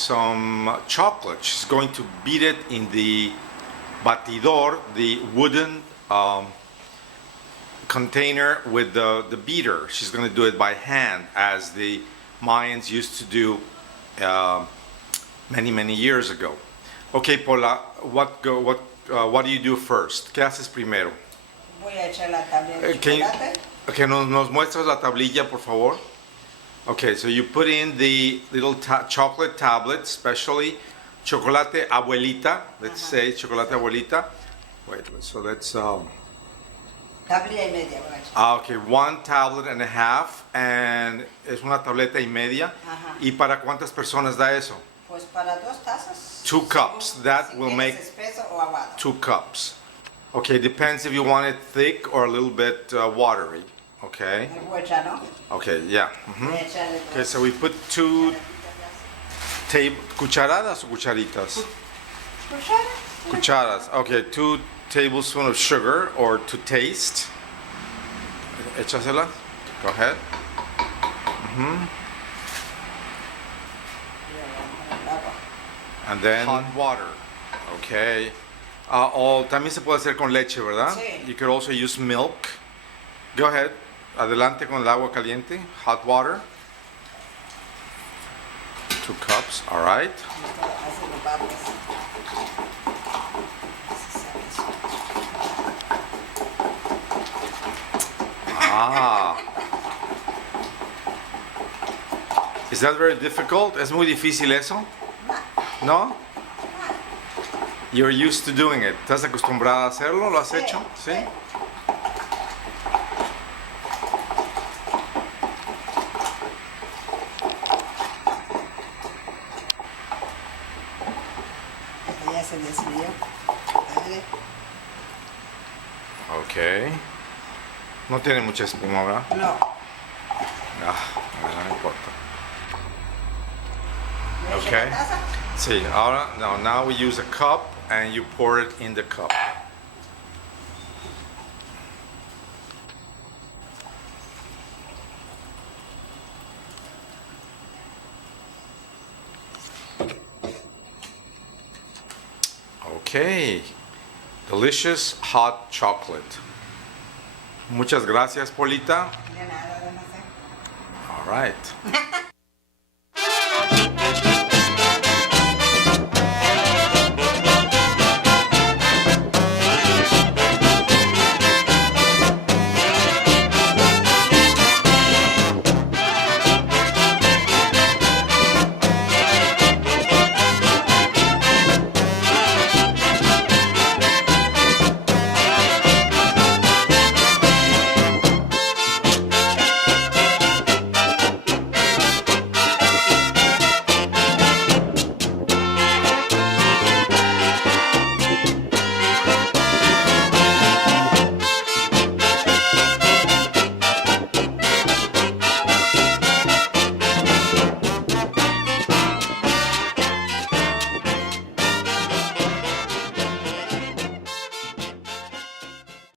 some chocolate. She's going to beat it in the batidor, the wooden container with the beater. She's going to do it by hand, as the Mayans used to do many years ago. Okay, Paula, what do you do first? ¿Qué haces primero? Voy a echar la tablilla de chocolate. Okay, nos muestras la tablilla, por favor. Okay, so you put in the little chocolate tablet, especially chocolate abuelita. Let's say chocolate abuelita. Wait, so let's. Tablilla y media voy a echar. Okay, 1 tablet and a half, and es una tableta y media. ¿Y para cuántas personas da eso? Pues para 2 tazas. 2 cups. That will make espeso o aguado. 2 cups. Okay, depends if you want it thick or a little bit watery. Okay. Voy a echar, ¿no? Okay, yeah. Voy a echarle Okay, so we put 2 cucharadas o cucharitas? Cucharas. Okay, 2 tablespoons of sugar, or to taste. Échasela. Go ahead. And then hot water. Okay. También se puede hacer con leche, ¿verdad? Sí. You could also use milk. Go ahead. Adelante con el agua caliente. Hot water. 2 cups. All right. Is that very difficult? ¿Es muy difícil eso? ¿No? You're used to doing it. ¿Estás acostumbrada a hacerlo? ¿Lo has hecho? Sí. Ya se desvió. Dale. Ok. No tiene mucha espuma, ¿verdad? No. No importa. ¿Le echo Okay. la taza? Sí, ahora, now we use a cup and you pour it in the cup. Okay, delicious hot chocolate. Muchas gracias, Polita. De nada, de nada. All right.